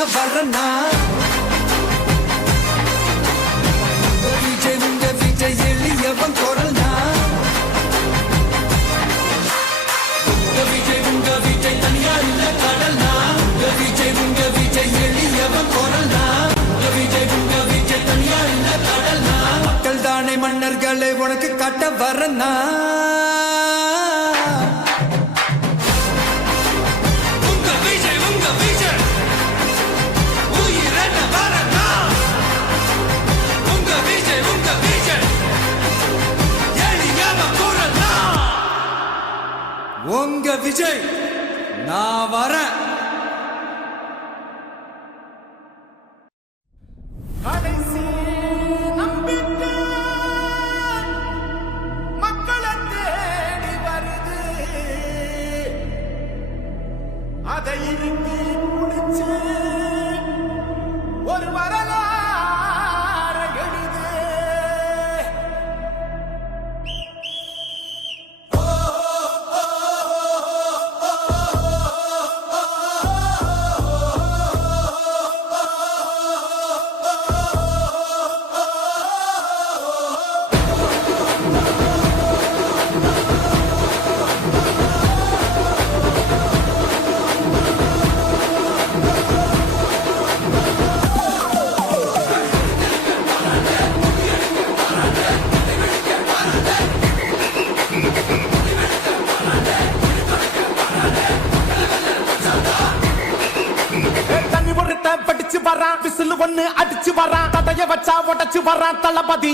பண்ண வரனா விஜய் உங்க விஜய் எளியவன் குரல்னா விஜய் உங்க விஜய் தனியா இல்ல கடல்னா விஜய் உங்க விஜய் எளியவன் குரல்னா விஜய் உங்க விஜய் தனியா இல்ல கடல்னா மக்கள் தானே மன்னர்களை உனக்கு காட்ட வரனா உங்க விஜய் நான் வரேன். கடைசி நம்பிக்கை மக்களை தேடி வருது, அதை இறுக்கி முடிச்சு ஒரு வரலாறு எழுது. விசில் ஒண்ணு அடிச்சு வரான், தடைய வச்சா உடச்சு வரான் தளபதி.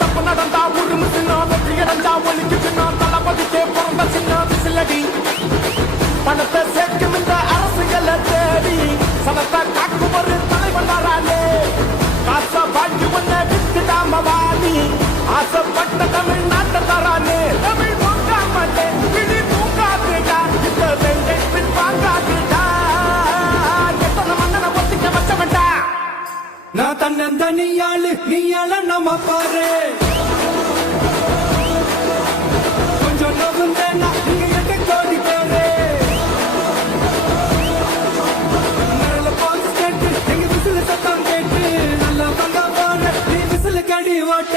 தப்பு நடந்தா உருமு சின்ன வெற்றி அடைஞ்சா ஒலிக்கு சின்ன தளபதிக்கே பிறந்த சின்ன விசிலடி. பணத்தை சேர்க்கும் இந்த அரசுகளை தேடி சனத்தை காக்கும் ஒரு தலைவன் வரானே. காசை வாங்கி ஒன்ன வித்துடாம வாணி ஆசைப்பட்ட தமிழ்நாட்டை தரானே. தமிழ் மூங்காமட்டே விழி மூங்காதுடா, இந்த வெங்கை பின் வாங்காதுடா. நான் தன்னந்தனியாளு நீயால நம்ம பாரு, கொஞ்சம் நோகுந்தேன்னா நீங்க எட்டு கோடி பேரு. நல்ல பாஸ் கேட்டு எங்க விசிலு சத்தம் கேட்டு நல்லா பங்க போற நீ விசிலு கடி ஓட்ட.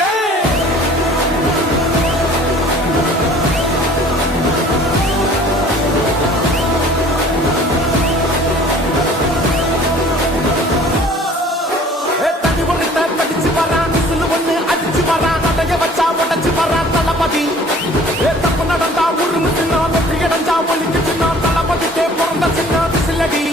தப்பு நடந்தா உருமு சின்ன வெற்றி அடைஞ்சா ஒலிக்கு சின்ன தளபதிக்கே பிறந்த சின்ன விசிலடி.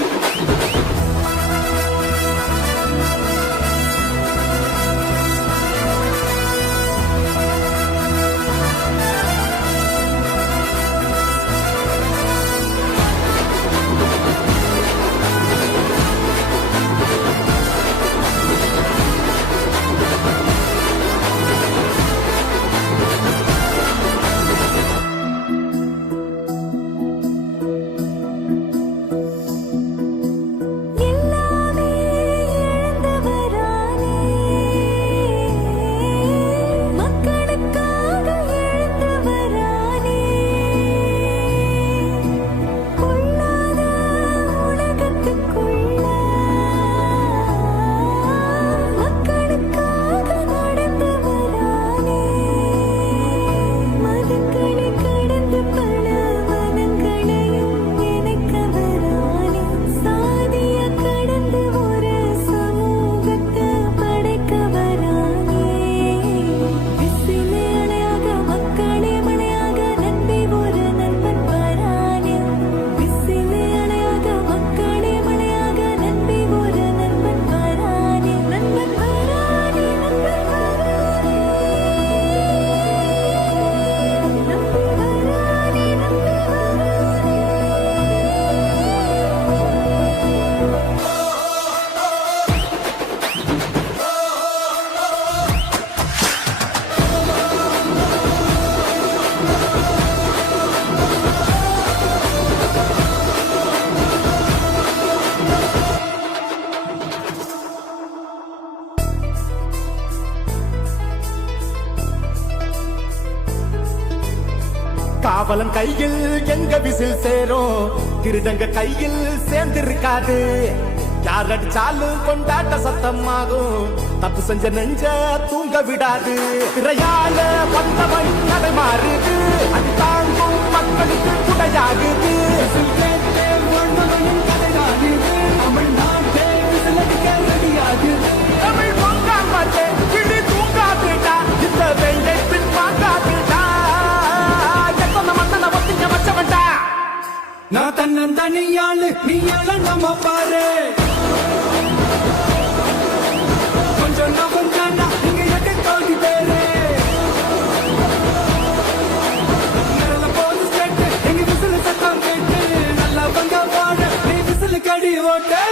காவலன் கையில் எங்க விசில் சேரும், திருடங்க கையில் சேர்ந்திருக்காது. யார் அடிச்சாலும் கொண்டாட்ட சத்தமாகும் தப்பு செஞ்ச நெஞ்ச தூங்க விடாது திரையால வந்தவன் நடை மாறுது அது தாங்கும் மக்களுக்கு குடையாகுது தமிழ் பொங்காமட்டே கிளி தூங்காதுடா இந்த வெள்ளை பின் வாங்காதுடா எத்தனை மன்னனை ஒத்திங்க வச்சவன்டா நான் தன்னந்தனியாளு நீயால நம்ம பாரு கொஞ்சம் நம்பம் தாண்டா இங்க எட்டு கோடி பேரு நிரல போது ஸ்டேட்டு எங்க விசில் சத்தம் கேட்டு நல்லா பங்க பாட நீ விசில் கடி ஓட்டு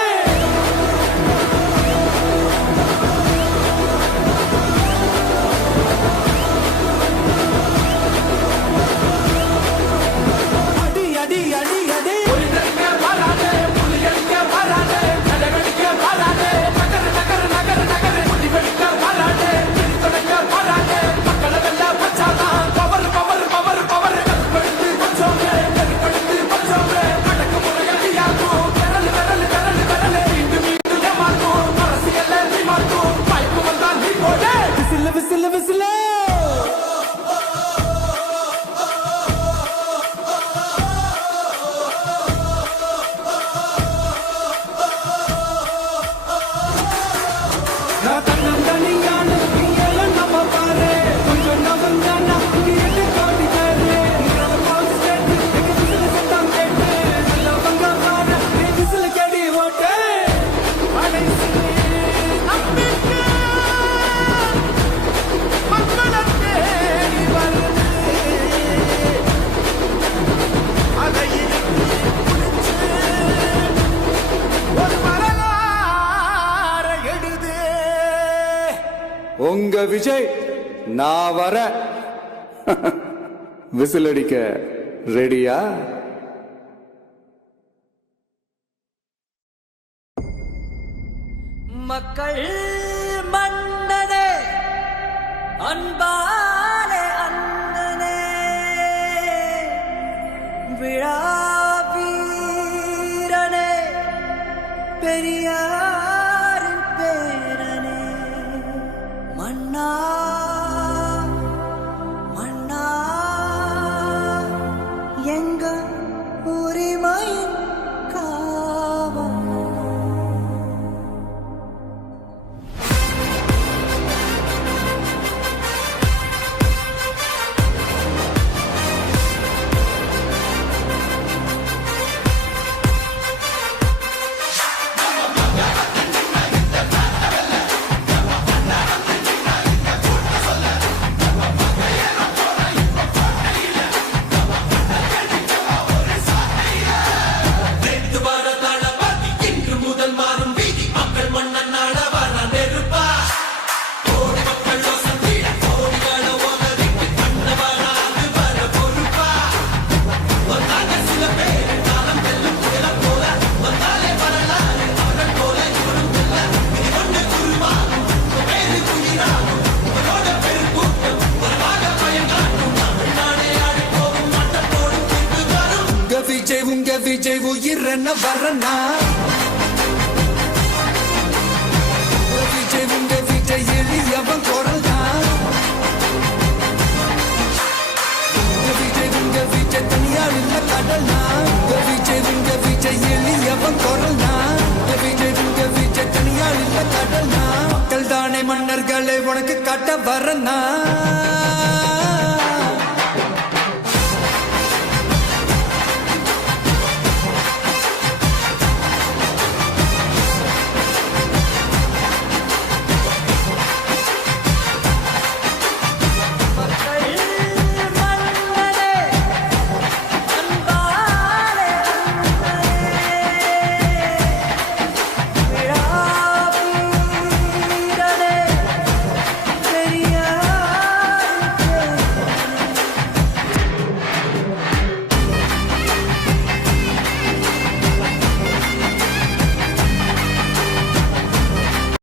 உங்க விஜய் நான் வர விசில் அடிக்க ரெடியா மக்கள் மன்னனே அன்பாலே அண்ணனே விழா வீரனே பெரியாரின் பேரனே மன்னா மன்னா எங்க உரிமையின் காவல் உங்க விஜய் உயிரன வரனா விஜய் உங்க விஜய் எளியவன் குரல் தான் விஜய் உங்க விஜய் தனியார் இல்ல கடல்னா விஜய் உங்க விஜய் எளியவன் குரல் தான் விஜய் உங்க விஜய் தனியார் இல்ல கடல்னா மக்கள் தானே மன்னர்களே உனக்கு காட்ட வரனா